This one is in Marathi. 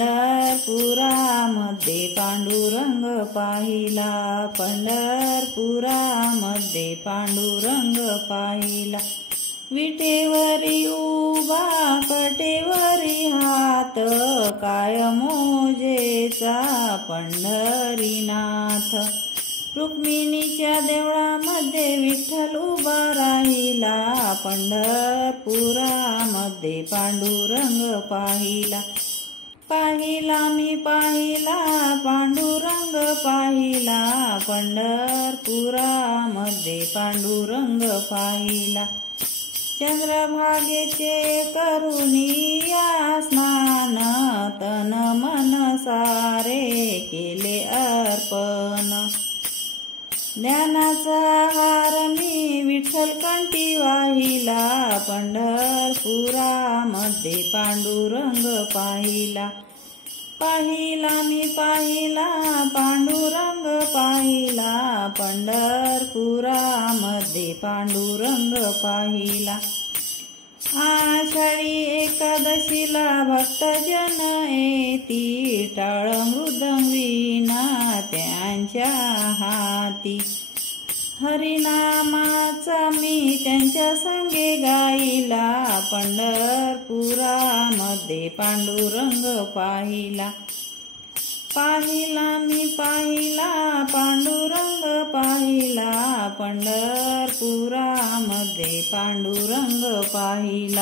पंढरपुरामध्ये पांडुरंग पाहिला, पंढरपुरामध्ये पांडुरंग पाहिला। विटेवरी उभा कटेवरी हात, काय मोजेचा पंढरीनाथ। रुक्मिणीच्या देवळामध्ये विठ्ठल उभा राहिला, पंढरपुरामध्ये पांडुरंग पाहिला। पाहिला मी पाहिला पांडुरंग पाहिला, पंढरपुरामध्ये पांडुरंग पाहिला। चंद्रभागेचे करुनिया स्नान, तन मन सारे केले अर्पण। ज्ञानाचा हार मी विठ्ठल कंठी वाहिला, पंढरपुरामध्ये पांडुरंग पाहिला। पाहिला मी पाहिला पांडुरंग पाहिला, पंढरपुरामध्ये पांडुरंग पाहिला। आषाढी एकादशीला भक्तजन येती, टाळ मृदंग वीणा त्यांच्या हाती। हरिनामाचा मी त्यांच्या संगे गाईला, पंढरपुरामध्ये पांडुरंग पाहिला। पाहिला मी पाहिला पांडुरंग पाहिला, पंढरपुरामध्ये पांडुरंग पाहिला।